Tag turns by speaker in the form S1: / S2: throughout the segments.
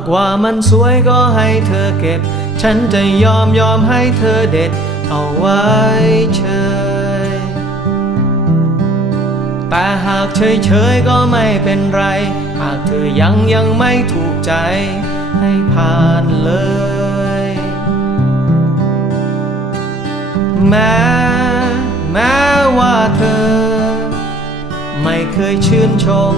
S1: ากว่ามันสวยก็ให้เธอเก็บ ฉันจะยอมยอมให้เธอเด็ด เอาไว้เฉยแต่หากเฉยเฉยก็ไม่เป็นไร หากเธอยังยังไม่ถูกใจ ให้ผ่านเลย แม้แม้ว่าเธอ ไม่เคยชื่นชม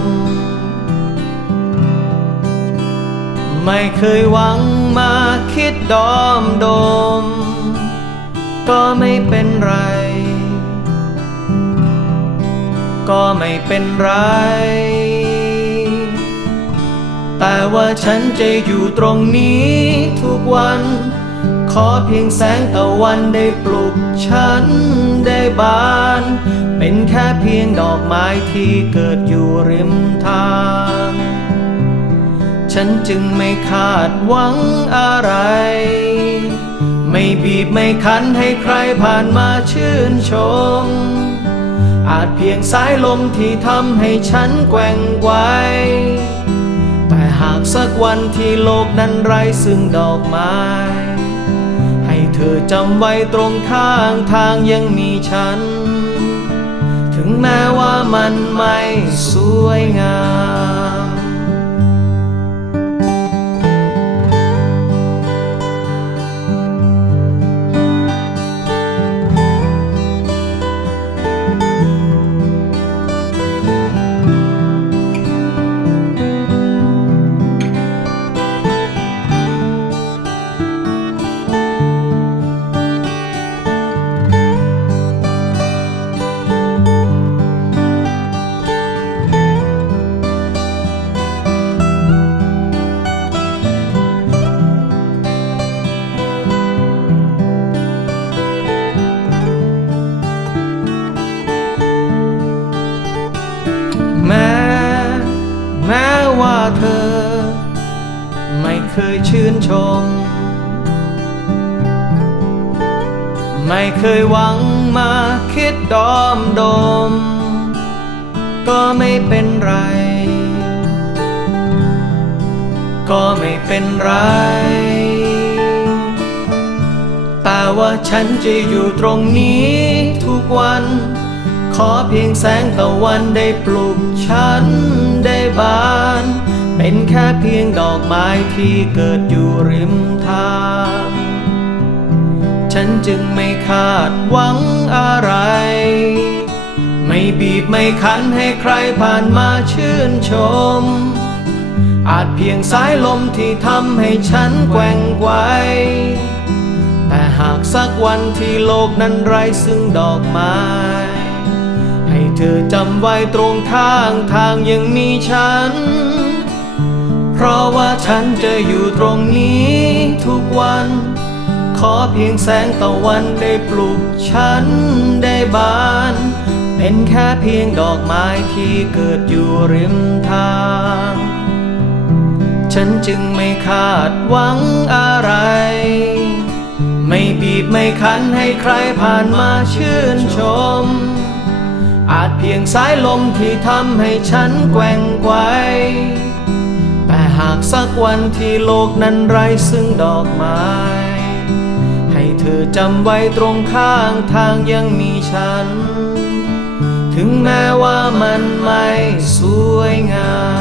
S1: ไม่เคยหวังมาคิดดอมดม ก็ไม่เป็นไร ก็ไม่เป็นไร แต่ว่าฉันจะอยู่ตรงนี้ทุกวัน ขอเพียงแสงตะวันได้ปลุกฉันได้บาน เป็นแค่เพียงดอกไม้ที่เกิดอยู่ริมทาง ฉันจึงไม่คาดหวังอะไร ไม่บีบไม่คันให้ใครผ่านมาชื่นชม อาจเพียงสายลมที่ทำให้ฉันแกว่งไกวแต่หากสักวันที่โลกนั้นไร้ซึ่งดอกไม้ ให้เธอจำไว้ตรงข้างทางยังมีฉัน ถึงแม้ว่ามันไม่สวยงาม ว่าเธอ ไม่เคยชื่นชม ไม่เคยหวังมาคิดดอมดม ก็ไม่เป็นไร ก็ไม่เป็นไร แต่ว่าฉันจะอยู่ตรงนี้ทุกวัน อเพียงแสงตะวันได้ปลุกฉันได้บาน เป็นแค่เพียงดอกไม้ที่เกิดอยู่ริมทาง ฉันจึงไม่คาดหวังอะไร ไม่บีบไม่คันให้ใครผ่านมาชื่นชม อาจเพียงสายลมที่ทำให้ฉันแกว่งไกวแต่หากสักวันที่โลกนั้นไร้ซึ่งดอกไม้ ธอจำไว้ตรงข้างทางยังมีฉัน เพราะว่าฉันจะอยู่ตรงนี้ทุกวัน ขอเพียงแสงตะวันได้ปลุกฉันได้บาน เป็นแค่เพียงดอกไม้ที่เกิดอยู่ริมทาง ฉันจึงไม่คาดหวังอะไร ไม่บีบไม่คั้นให้ใครผ่านมาชื่นชม อาจเพียงสายลมที่ทำให้ฉันแกว่งไกวแต่หากสักวันที่โลกนั้นไร้ซึ่งดอกไม้ ให้เธอจำไว้ตรงข้างทางยังมีฉัน ถึงแม้ว่ามันไม่สวยงาม